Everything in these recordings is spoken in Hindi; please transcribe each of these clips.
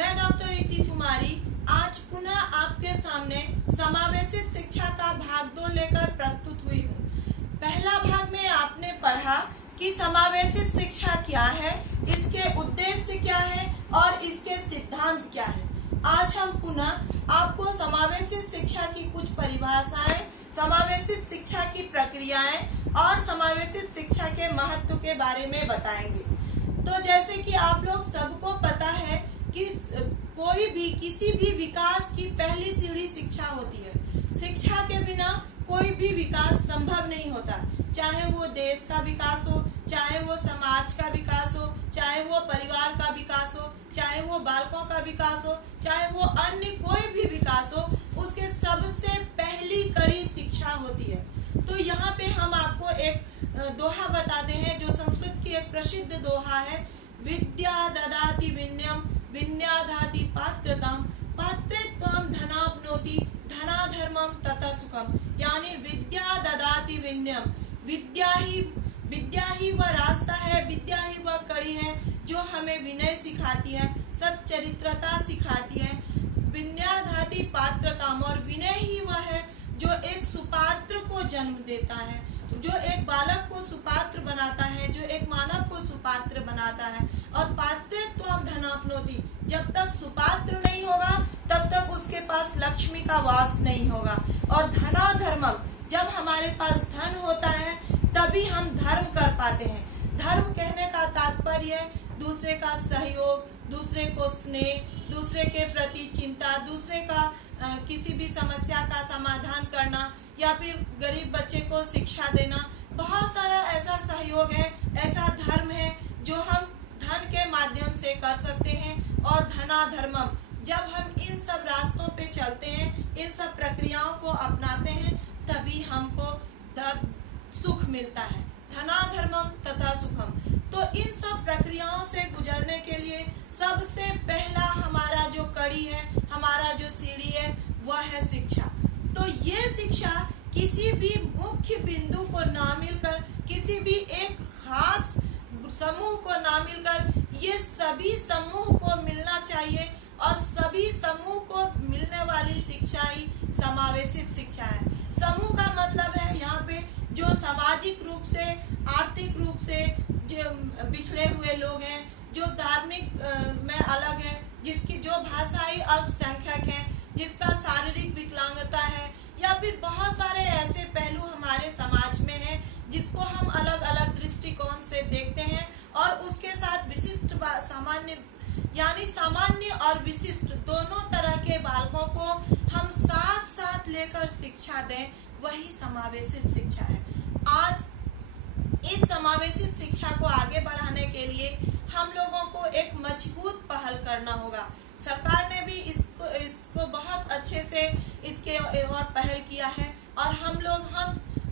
मैं डॉक्टर इति कुमारी आज पुनः आपके सामने समावेशित शिक्षा का भाग 2 लेकर प्रस्तुत हुई हूँ। पहला भाग में आपने पढ़ा कि समावेशित शिक्षा क्या है, इसके उद्देश्य क्या है और इसके सिद्धांत क्या है। आज हम पुनः आपको समावेशित शिक्षा की कुछ परिभाषाएं, समावेशित शिक्षा की प्रक्रियाएं और समावेशित शिक्षा के महत्व के बारे में बताएंगे। तो जैसे कि आप लोग सबको पता है कि कोई भी किसी भी विकास की पहली सीढ़ी शिक्षा होती है। शिक्षा के बिना कोई भी विकास संभव नहीं होता, चाहे वो देश का विकास हो, चाहे वो समाज का विकास हो, चाहे वो परिवार का विकास हो, चाहे वो बालकों का विकास हो, चाहे वो अन्य कोई भी विकास हो, उसके सबसे पहली कड़ी शिक्षा होती है। तो यहाँ पे हम आपको एक दोहा बताते हैं जो संस्कृत की एक प्रसिद्ध दोहा है। विद्या ददाति विनयम विनयाधाति पात्रताम पात्रेत्वम धनाप्नोति धनाधर्मम तथा सुखम। यानी विद्या ददाति विनयम, विद्या ही वह रास्ता है, विद्या ही वह कड़ी है जो हमें विनय सिखाती है, सच्चरित्रता सिखाती है। विनयाधाति पात्रताम, और विनय ही वह है जो एक सुपात्र को जन्म देता है, जो एक बालक को सुपात्र बनाता है, जो एक मानव को सुपात्र बनाता है। और पात्रेत्वम धनाप्नोति, जब तक सुपात्र नहीं होगा तब तक उसके पास लक्ष्मी का वास नहीं होगा। और धनाधर्मम, जब हमारे पास धन होता है तभी हम धर्म कर पाते हैं। धर्म कहने का तात्पर्य दूसरे का सहयोग, दूसरे को स्नेह, दूसरे के प्रति चिंता, दूसरे का किसी भी समस्या का समाधान करना, या फिर गरीब बच्चे को शिक्षा देना। बहुत सारा ऐसा सहयोग है, ऐसा धर्म है जो हम धन के माध्यम से कर सकते हैं। और धनाधर्मम, जब हम इन सब रास्तों पे चलते हैं, इन सब प्रक्रियाओं को अपनाते हैं, तभी हमको सुख मिलता है। धनाधर्मम तथा सुखम। तो इन सब प्रक्रियाओं से गुजरने के लिए सबसे पहला हमारा जो कड़ी है, हमारा जो सीढ़ी है, वह है शिक्षा। तो ये शिक्षा किसी भी मुख्य बिंदु को ना मिलकर, किसी भी एक खास समूह को ना मिलकर, ये सभी समूह को मिलना चाहिए। और सभी समूह को मिलने वाली शिक्षा ही समावेशित शिक्षा है। समूह का मतलब है यहाँ पे जो सामाजिक रूप से, आर्थिक रूप से जो पिछड़े हुए लोग हैं, जो धार्मिक में अलग हैं, जिसकी जो भाषाई अल्पसंख्यक हैं, जिसका शारीरिक विकलांगता है, या फिर बहुत सारे ऐसे पहलू हमारे समाज में हैं जिसको हम अलग अलग दृष्टिकोण से देखते हैं। और उसके साथ विशिष्ट सामान्य, यानी सामान्य और विशिष्ट दोनों तरह के बालकों को हम साथ साथ लेकर शिक्षा दें, वही समावेशित शिक्षा है। आज इस समावेशित शिक्षा को आगे बढ़ाने के लिए हम लोगों को एक मजबूत पहल करना होगा। सरकार ने भी इसको बहुत अच्छे से इसके और पहल किया है। और हम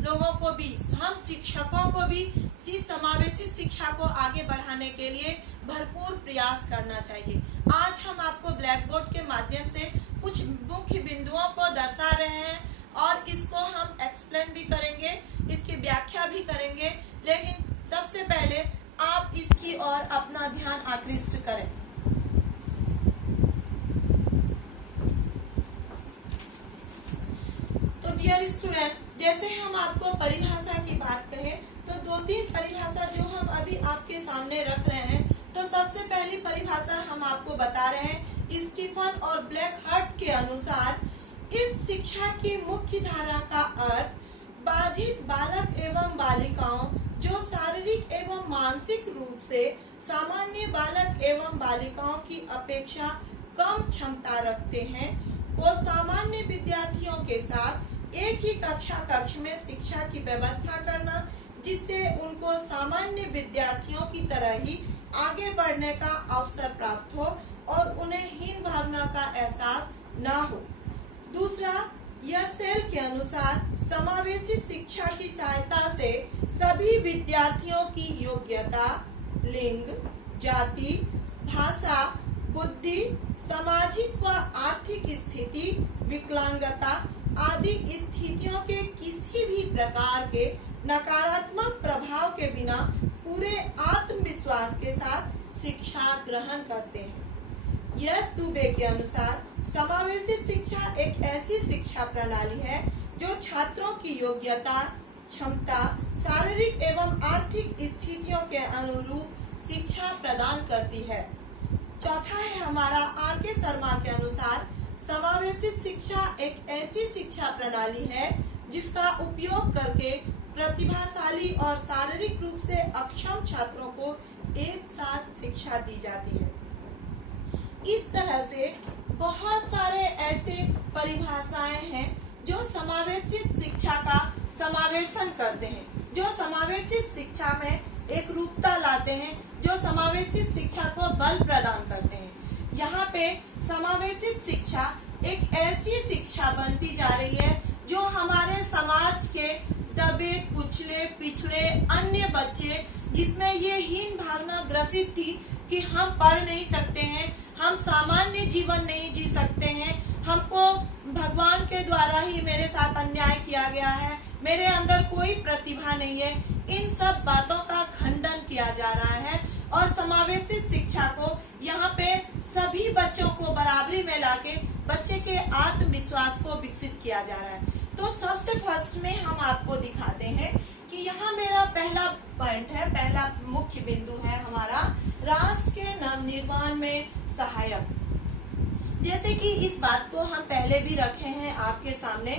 लोगों को भी, हम शिक्षकों को भी इस समावेशित शिक्षा को आगे बढ़ाने के लिए भरपूर प्रयास करना चाहिए। आज हम आपको ब्लैक बोर्ड के माध्यम से कुछ मुख्य बिंदुओं को दर्शा रहे हैं और इसको हम एक्सप्लेन भी करेंगे, इसकी व्याख्या भी करेंगे। लेकिन सबसे पहले आप इसकी ओर अपना ध्यान आकृष्ट करें। तो डियर स्टूडेंट, जैसे हम आपको परिभाषा की बात करें तो 2-3 परिभाषा जो हम अभी आपके सामने रख रहे हैं। तो सबसे पहली परिभाषा हम आपको बता रहे हैं, स्टीफन और ब्लैक हार्ट के अनुसार इस शिक्षा की मुख्य धारा का अर्थ बाधित बालक एवं बालिकाओं जो शारीरिक एवं मानसिक रूप से सामान्य बालक एवं बालिकाओं की अपेक्षा कम क्षमता रखते हैं को सामान्य विद्यार्थियों के साथ एक ही कक्ष में शिक्षा की व्यवस्था करना, जिससे उनको सामान्य विद्यार्थियों की तरह ही आगे बढ़ने का अवसर प्राप्त हो और उन्हें हीन भावना का एहसास ना हो। दूसरा, यर्सेल के अनुसार समावेशित शिक्षा की सहायता से सभी विद्यार्थियों की योग्यता, लिंग, जाति, भाषा, बुद्धि, सामाजिक व आर्थिक स्थिति, विकलांगता आदि स्थितियों के किसी भी प्रकार के नकारात्मक प्रभाव के बिना पूरे आत्मविश्वास के साथ शिक्षा ग्रहण करते हैं। यस दुबे के अनुसार समावेशित शिक्षा एक ऐसी शिक्षा प्रणाली है जो छात्रों की योग्यता, क्षमता, शारीरिक एवं आर्थिक स्थितियों के अनुरूप शिक्षा प्रदान करती है। चौथा है हमारा आर के शर्मा के अनुसार समावेशित शिक्षा एक ऐसी शिक्षा प्रणाली है जिसका उपयोग करके प्रतिभाशाली और शारीरिक रूप से अक्षम छात्रों को एक साथ शिक्षा दी जाती है। इस तरह से बहुत सारे ऐसे परिभाषाएं हैं जो समावेशित शिक्षा का समावेशन करते हैं, जो समावेशित शिक्षा में एक रूपता लाते हैं, जो समावेशित शिक्षा को बल प्रदान करते हैं। यहाँ पे समावेशित शिक्षा एक ऐसी शिक्षा बनती जा रही है जो हमारे समाज के दबे, कुचले, पिछड़े अन्य बच्चे जिसमें ये हीन भावना ग्रसित थी कि हम पढ़ नहीं सकते हैं, हम सामान्य जीवन नहीं जी सकते हैं, हमको भगवान के द्वारा ही मेरे साथ अन्याय किया गया है, मेरे अंदर कोई प्रतिभा नहीं है, इन सब बातों का खंडन किया जा रहा है और समावेशित शिक्षा को यहाँ पे सभी बच्चों को बराबरी में लाके बच्चे के आत्मविश्वास को विकसित किया जा रहा है। तो सबसे फर्स्ट में हम आपको दिखाते हैं कि यहाँ मेरा पहला पॉइंट है, पहला मुख्य बिंदु है हमारा राष्ट्र के नवनिर्माण में सहायक। जैसे कि इस बात को हम पहले भी रखे हैं आपके सामने,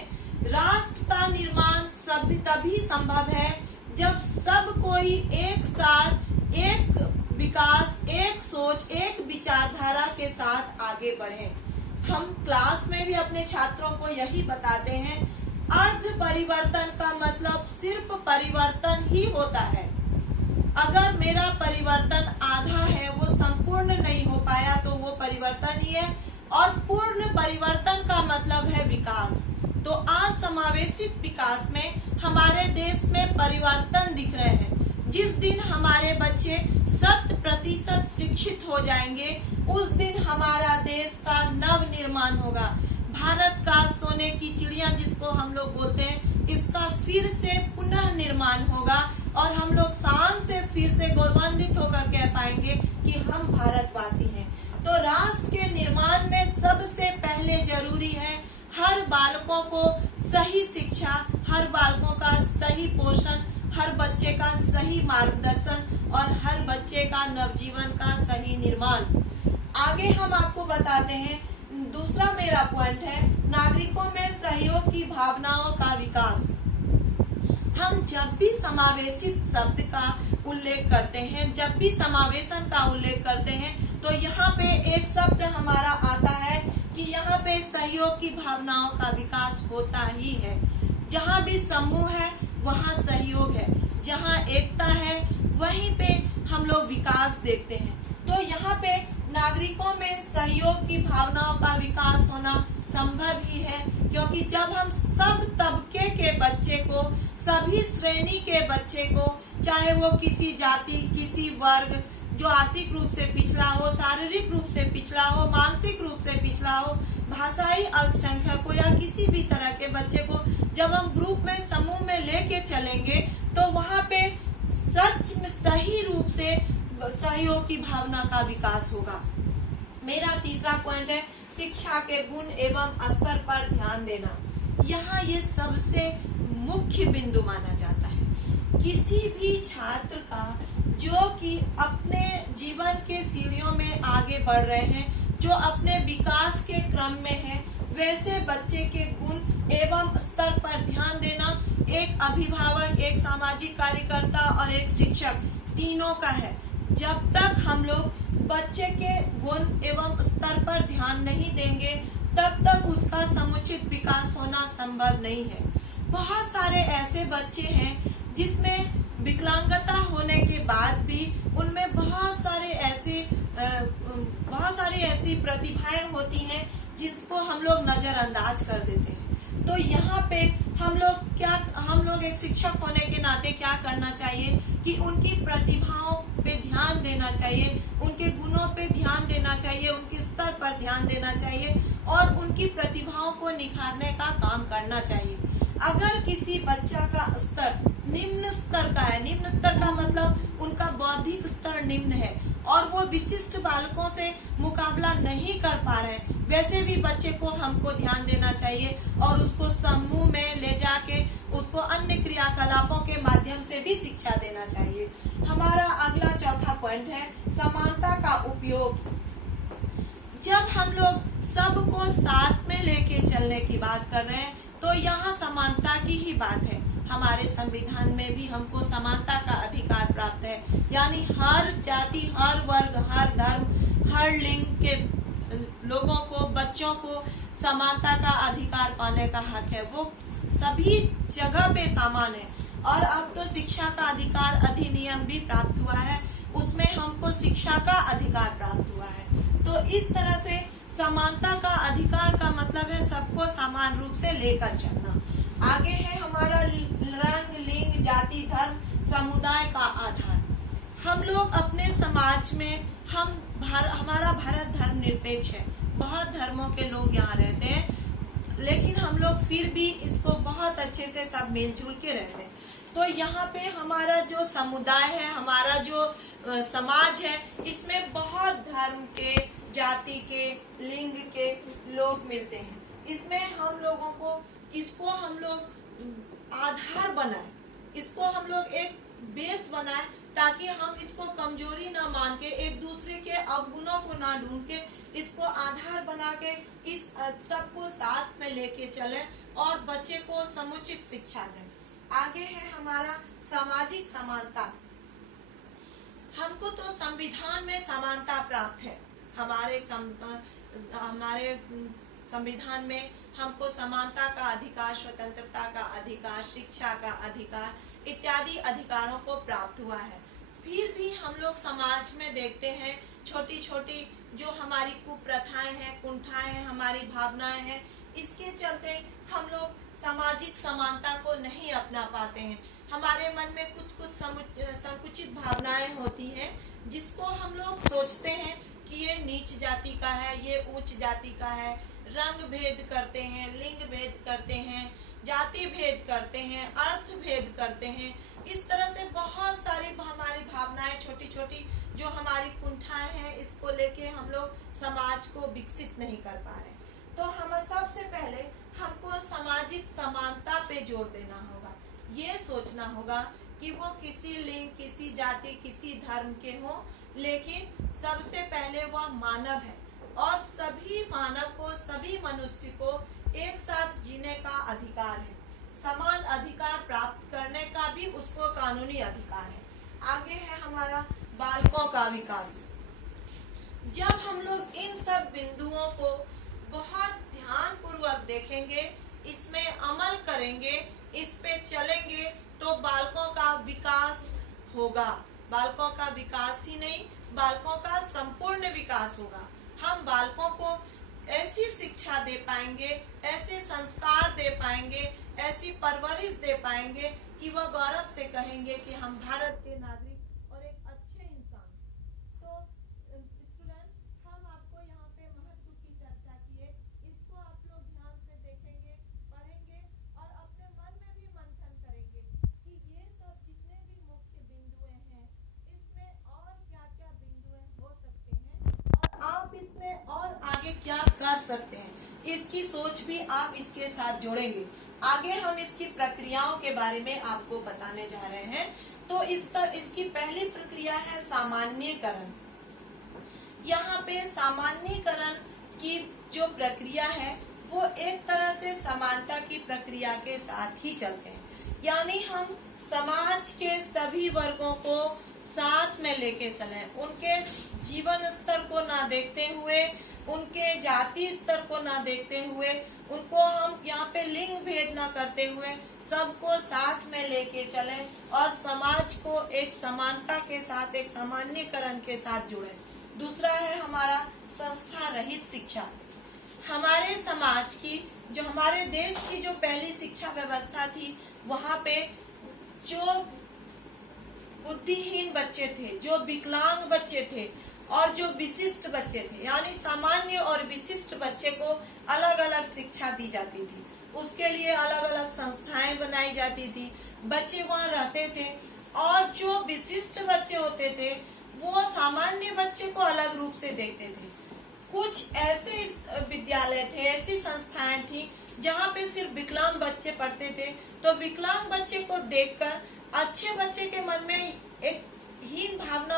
राष्ट्र का निर्माण सब तभी संभव है जब सब कोई एक साथ, एक विकास, एक सोच, एक विचारधारा के साथ आगे बढ़े। हम क्लास में भी अपने छात्रों को यही बताते हैं, अर्ध परिवर्तन का मतलब सिर्फ परिवर्तन ही होता है। अगर मेरा परिवर्तन आधा है, वो संपूर्ण नहीं हो पाया, तो वो परिवर्तन ही है। और पूर्ण परिवर्तन का मतलब है विकास। तो आज समावेशित विकास में हमारे देश में परिवर्तन दिख रहे हैं। जिस दिन हमारे बच्चे 100% शिक्षित हो जाएंगे, उस दिन हमारा देश का नव निर्माण होगा। भारत का सोने की चिड़िया जिसको हम लोग बोलते हैं, इसका फिर से पुनः निर्माण होगा और हम लोग शान से फिर से गौरवान्वित होकर कह पाएंगे कि हम भारतवासी हैं। तो राष्ट्र के निर्माण में सबसे पहले जरूरी है हर बालकों को सही शिक्षा, हर बालकों का सही पोषण, हर बच्चे का सही मार्गदर्शन और हर बच्चे का नवजीवन का सही निर्माण। आगे हम आपको बताते हैं, दूसरा मेरा पॉइंट है नागरिकों में सहयोग की भावनाओं का विकास। हम जब भी समावेशित शब्द का उल्लेख करते हैं, जब भी समावेशन का उल्लेख करते हैं, तो यहाँ पे एक शब्द हमारा आता है कि यहाँ पे सहयोग की भावनाओं का विकास होता ही है। जहाँ भी समूह है वहाँ सहयोग है, जहाँ एकता है वहीं पे हम लोग विकास देखते हैं। तो यहाँ पे नागरिकों में सहयोग की भावनाओं का विकास होना संभव ही है, क्योंकि जब हम सब तबके के बच्चे को, सभी श्रेणी के बच्चे को, चाहे वो किसी जाति, किसी वर्ग, जो आर्थिक रूप से पिछड़ा हो, शारीरिक रूप से पिछड़ा हो, मानसिक रूप से पिछड़ा हो, भाषाई अल्पसंख्यक हो या किसी भी तरह के बच्चे को जब हम ग्रुप में, समूह में लेके चलेंगे, तो वहाँ पे सच में सही रूप से सहयोग की भावना का विकास होगा। मेरा तीसरा पॉइंट है शिक्षा के गुण एवं स्तर पर ध्यान देना। यहाँ ये सबसे मुख्य बिंदु माना जाता है। किसी भी छात्र का जो कि अपने जीवन के सीढ़ियों में आगे बढ़ रहे हैं, जो अपने विकास के क्रम में है, वैसे बच्चे के गुण एवं स्तर पर ध्यान देना एक अभिभावक, एक सामाजिक कार्यकर्ता और एक शिक्षक तीनों का है। जब तक हम लोग बच्चे के गुण एवं स्तर पर ध्यान नहीं देंगे, तब तक उसका समुचित विकास होना संभव नहीं है। बहुत सारे ऐसे बच्चे हैं जिसमें विकलांगता होने के बाद भी उनमें बहुत सारी ऐसी प्रतिभाएं होती हैं जिसको हम लोग नजरअंदाज कर देते हैं। तो यहाँ पे हम लोग एक शिक्षक होने के नाते क्या करना चाहिए कि उनकी प्रतिभाओं पे ध्यान देना चाहिए, उनके गुणों पे ध्यान देना चाहिए, उनके स्तर पर ध्यान देना चाहिए और उनकी प्रतिभाओं को निखारने का काम करना चाहिए। अगर किसी बच्चा का स्तर निम्न स्तर का है, निम्न स्तर का मतलब उनका बौद्धिक स्तर निम्न है और वो विशिष्ट बालकों से मुकाबला नहीं कर पा रहे, वैसे भी बच्चे को हमको ध्यान देना चाहिए और उसको समूह में ले जाके उसको अन्य क्रियाकलापों के माध्यम से भी शिक्षा देना चाहिए। हमारा अगला चौथा पॉइंट है समानता का उपयोग। जब हम लोग सबको साथ में लेके चलने की बात कर रहे हैं तो यहाँ समानता की ही बात है। हमारे संविधान में भी हमको समानता का अधिकार प्राप्त है, यानी हर जाति, हर वर्ग, हर धर्म, हर लिंग के लोगों को, बच्चों को समानता का अधिकार पाने का हक है। वो सभी जगह पे समान है। और अब तो शिक्षा का अधिकार अधिनियम भी प्राप्त हुआ है, उसमें हमको शिक्षा का अधिकार प्राप्त हुआ है। तो इस तरह से समानता का अधिकार का मतलब है सबको समान रूप से लेकर चलना। आगे है हमारा रंग, लिंग, जाति, धर्म, समुदाय का आधार। हम लोग अपने समाज में हमारा भारत धर्म निरपेक्ष है, बहुत धर्मों के लोग यहाँ रहते हैं, लेकिन हम लोग फिर भी इसको बहुत अच्छे से सब मिलजुल के रहते हैं। तो यहाँ पे हमारा जो समुदाय है, हमारा जो समाज है, इसमें बहुत धर्म के, जाति के, लिंग के लोग मिलते हैं। इसमें हम लोगों को इसको हम लोग आधार बनाए, इसको हम लोग एक बेस बनाए, ताकि हम इसको कमजोरी ना मान के, एक दूसरे के अवगुणों को ना ढूंढ के, इसको आधार बना के इस सबको साथ में लेके चलें और बच्चे को समुचित शिक्षा दें। आगे है हमारा सामाजिक समानता। हमको तो संविधान में समानता प्राप्त है। हमारे संविधान में हमको समानता का अधिकार, स्वतंत्रता का अधिकार, शिक्षा का अधिकार इत्यादि अधिकारों को प्राप्त हुआ है। फिर भी हम लोग समाज में देखते हैं छोटी छोटी जो हमारी कुप्रथाएं हैं, कुंठाएं हैं, हमारी भावनाएं हैं, इसके चलते हम लोग सामाजिक समानता को नहीं अपना पाते हैं। हमारे मन में कुछ संकुचित भावनाएं होती हैं, जिसको हम लोग सोचते हैं कि ये नीच जाति का है, ये उच्च जाति का है, रंग भेद करते हैं, लिंग भेद करते हैं, जाति भेद करते हैं, अर्थ भेद करते हैं। इस तरह से बहुत सारी हमारी भावनाएं छोटी छोटी जो हमारी कुंठाएं हैं, इसको लेके हम लोग समाज को विकसित नहीं कर पा रहे। तो हम सबसे पहले हमको सामाजिक समानता पे जोर देना होगा। ये सोचना होगा कि वो किसी लिंग, किसी जाति, किसी धर्म के हो, लेकिन सबसे पहले वह मानव है और सभी मानव को, सभी मनुष्य को एक साथ जीने का अधिकार है। समान अधिकार प्राप्त करने का भी उसको कानूनी अधिकार है। आगे है हमारा बालकों का विकास। जब हम लोग इन सब बिंदुओं को बहुत ध्यान पूर्वक देखेंगे, इसमें अमल करेंगे, इस पे चलेंगे, तो बालकों का विकास होगा। बालकों का विकास ही नहीं, बालकों का संपूर्ण विकास होगा। हम बालकों को ऐसी शिक्षा दे पाएंगे, ऐसे संस्कार दे पाएंगे, ऐसी परवरिश दे पाएंगे कि वह गौरव से कहेंगे कि हम भारत के नागरिक और एक अच्छे इंसान। तो स्टूडेंट, हम आपको यहाँ पे महत्व की चर्चा किए, इसको आप लोग ध्यान से देखेंगे, पढ़ेंगे और अपने मन में भी मंथन करेंगे कि ये सब जितने भी मुख्य बिंदुएं हैं, इसमें और क्या क्या बिंदुएं हो सकते हैं और आप इसमें और आगे क्या कर सकते हैं, इसकी सोच भी आप इसके साथ जोड़ेंगे। आगे हम इसकी प्रक्रियाओं के बारे में आपको बताने जा रहे हैं। तो इसकी पहली प्रक्रिया है सामान्यीकरण। यहाँ पे सामान्यीकरण की जो प्रक्रिया है वो एक तरह से समानता की प्रक्रिया के साथ ही चलते हैं, यानी हम समाज के सभी वर्गों को साथ में लेके चलें, उनके जीवन स्तर को ना देखते हुए, उनके जाति स्तर को ना देखते हुए, उनको हम यहाँ पे लिंग भेद ना करते हुए सबको साथ में लेके चलें और समाज को एक समानता के साथ, एक सामान्यीकरण के साथ जुड़ें। दूसरा है हमारा संस्था रहित शिक्षा। हमारे समाज की, जो हमारे देश की जो पहली शिक्षा व्यवस्था थी, वहाँ पे जो बुद्धिहीन बच्चे थे, जो विकलांग बच्चे थे और जो विशिष्ट बच्चे थे, यानी सामान्य और विशिष्ट बच्चे को अलग अलग शिक्षा दी जाती थी। उसके लिए अलग अलग संस्थाएं बनाई जाती थी, बच्चे वहाँ रहते थे। और जो विशिष्ट बच्चे होते थे वो सामान्य बच्चे को अलग रूप से देखते थे। कुछ ऐसे विद्यालय थे, ऐसी संस्थाएं थी जहाँ पे सिर्फ विकलांग बच्चे पढ़ते थे। तो विकलांग बच्चे को देखकर अच्छे बच्चे के मन में एक हीन भावना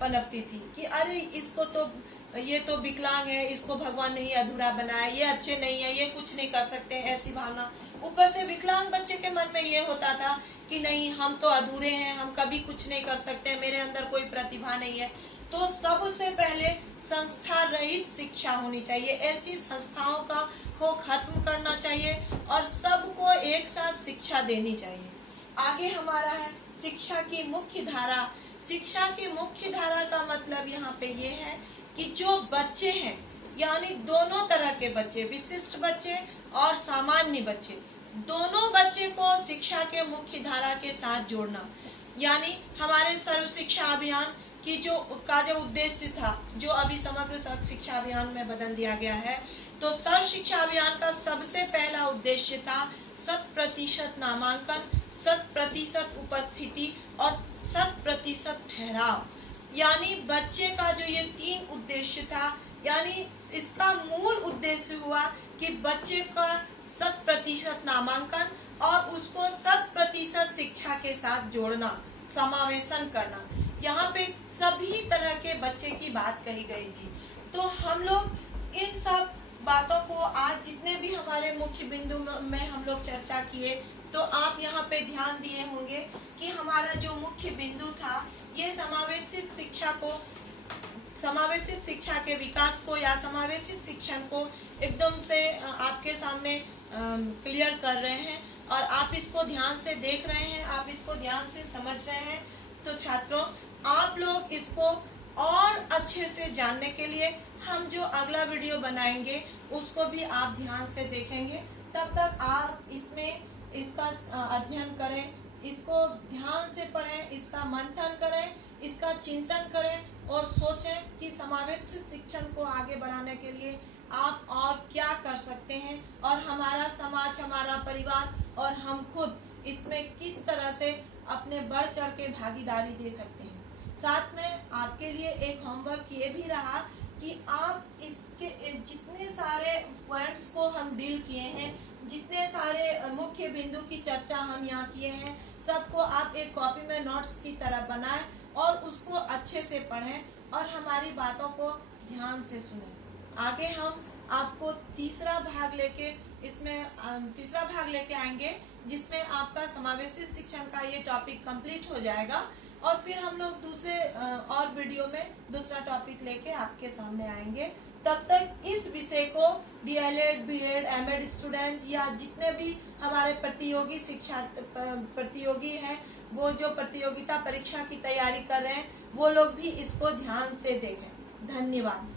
पनपती थी कि अरे इसको तो, ये तो विकलांग है, इसको भगवान ने ही अधूरा बनाया, ये अच्छे नहीं है, ये कुछ नहीं कर सकते, ऐसी भावना। ऊपर से विकलांग बच्चे के मन में ये होता था कि नहीं, हम तो अधूरे हैं, हम कभी कुछ नहीं कर सकते, मेरे अंदर कोई प्रतिभा नहीं है। तो सबसे पहले संस्था रहित शिक्षा होनी चाहिए, ऐसी संस्थाओं को खत्म करना चाहिए और सबको एक साथ शिक्षा देनी चाहिए। आगे हमारा है शिक्षा की मुख्य धारा। शिक्षा की मुख्य धारा का मतलब यहाँ पे ये है कि जो बच्चे हैं, यानी दोनों तरह के बच्चे, विशिष्ट बच्चे और सामान्य बच्चे, दोनों बच्चे को शिक्षा के मुख्य धारा के साथ जोड़ना। यानी हमारे सर्व शिक्षा अभियान की जो उद्देश्य था, जो अभी समग्र सर्व शिक्षा अभियान में बदल दिया गया है, तो सर्व शिक्षा अभियान का सबसे पहला उद्देश्य था 100% नामांकन, 100% उपस्थिति और 100% ठहराव। यानी बच्चे का जो ये 3 उद्देश्य था, यानी इसका मूल उद्देश्य हुआ कि बच्चे का 100% नामांकन और उसको 100% शिक्षा के साथ जोड़ना, समावेशन करना। यहाँ पे सभी तरह के बच्चे की बात कही गई थी। तो हम लोग इन सब बातों को आज जितने भी हमारे मुख्य बिंदु में हम लोग चर्चा किए, तो आप यहाँ पे ध्यान दिए होंगे कि हमारा जो मुख्य बिंदु था, ये समावेशित शिक्षा को, समावेशित शिक्षा के विकास को या समावेशित शिक्षण को एकदम से आपके सामने क्लियर कर रहे हैं और आप इसको ध्यान से देख रहे हैं, आप इसको ध्यान से समझ रहे हैं। तो छात्रों, आप लोग इसको और अच्छे से जानने के लिए हम जो अगला वीडियो बनाएंगे उसको भी आप ध्यान से देखेंगे। तब तक आप इसका अध्ययन करें, इसको ध्यान से पढ़ें, इसका मंथन करें, इसका चिंतन करें और सोचें कि समावेशित शिक्षण को आगे बढ़ाने के लिए आप और क्या कर सकते हैं और हमारा समाज, हमारा परिवार और हम खुद इसमें किस तरह से अपने बढ़ चढ़ के भागीदारी दे सकते हैं। साथ में आपके लिए एक होमवर्क ये भी रहा कि आप इसके जितने सारे पॉइंट्स को हम डील किए हैं, जितने सारे मुख्य बिंदु की चर्चा हम यहाँ किए हैं, सबको आप एक कॉपी में नोट्स की तरह बनाएं और उसको अच्छे से पढ़ें और हमारी बातों को ध्यान से सुनें। आगे हम आपको तीसरा भाग लेके आएंगे, जिसमें आपका समावेशित शिक्षण का ये टॉपिक कंप्लीट हो जाएगा और फिर हम लोग दूसरे और वीडियो में दूसरा टॉपिक लेके आपके सामने आएंगे। तब तक इस विषय को डीएलएड, बीएड, एमएड स्टूडेंट या जितने भी हमारे प्रतियोगी हैं, वो जो प्रतियोगिता परीक्षा की तैयारी कर रहे हैं, वो लोग भी इसको ध्यान से देखें। धन्यवाद।